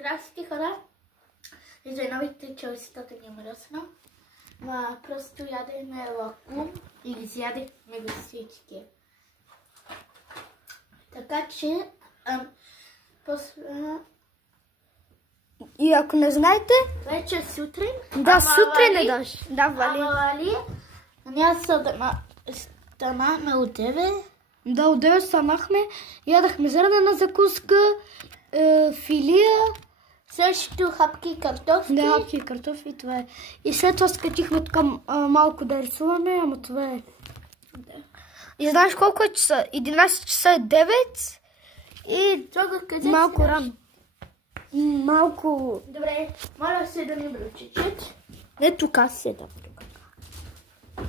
Здрасти, хора. Извинявайте, че устата ми е мръсна. Просто ядехме лакум и изядехме го всички. Така че, И ако не знаете... вече е сутрин. Да, сутрин е даш. Да, Вали. Вали. Ние станахме от 9. Да, от 9 станахме. Ядахме зърнена закуска, филия. Също хапки и картофи. Да, хапки и картофи, това е. И след това скачихме така малко да рисуваме, ама това е. Да. И знаеш колко е часа? 11 часа е 9 и малко рано. Малко... Добре, моля се да ни бръчичат. Ето аз седам тук.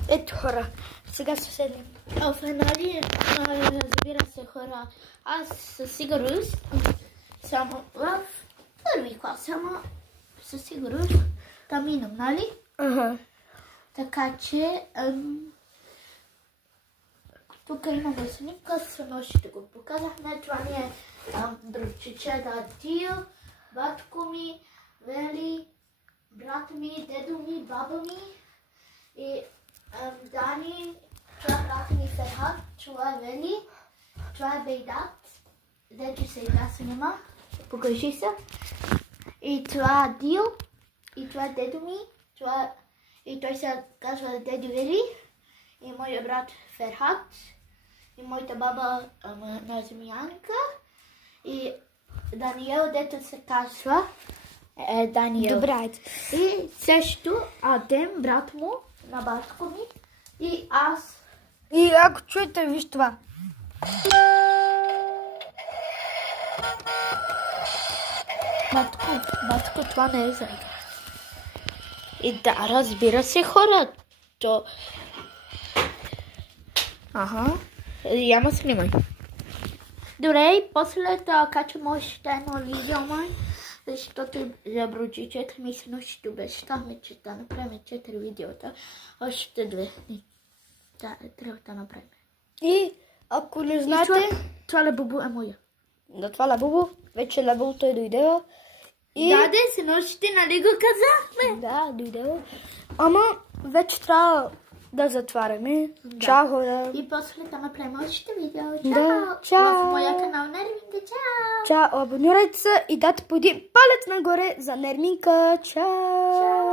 Ето хора, сега се седнем. Разбира се, хора, аз със сигурност само в първи клас, само със сигурност там минам, нали? Ага. Така че тук имаме снимка, само ще го показахме. Това ми е бръчичета Тио, батко ми, Вели, брат ми, дедо ми, баба ми и Дани. Това е брат ми Ферхат, това е Вели, това е Бейдат, дето сега снима, покажи се. И това е Дил, и това е дедо ми, и той се казва дедо Вели, и моя брат Ферхат, и моята баба Назмиянка, и Даниел, дето се казва Даниел. Добре. И също Адем, брат му, на батко ми, и аз. И ако чуете, виж това. Батко, това не е за игра. И да, разбира се, хора, то... Ага, яма снимай. Добре, и после да качвам още едно видео, защото за бручичета мислено ще обещахме, че да направим 4 видеота. Още 2 дни. Да, трябва да направим. И ако не знаете... Това лебубо е моя. Да, това лебубо. Вече лебубото е дойдела. И... Да, се нощите, нали го казахме? Да, дойдела. Ама вече трябва да затваряме. Да. Чао, хора. И после да направим още видео. Чао! Да, чао! В моя канал Нерминка. Чао! Чао, абонирайте се и дайте по един палец нагоре за Нерминка. Чао! Чао!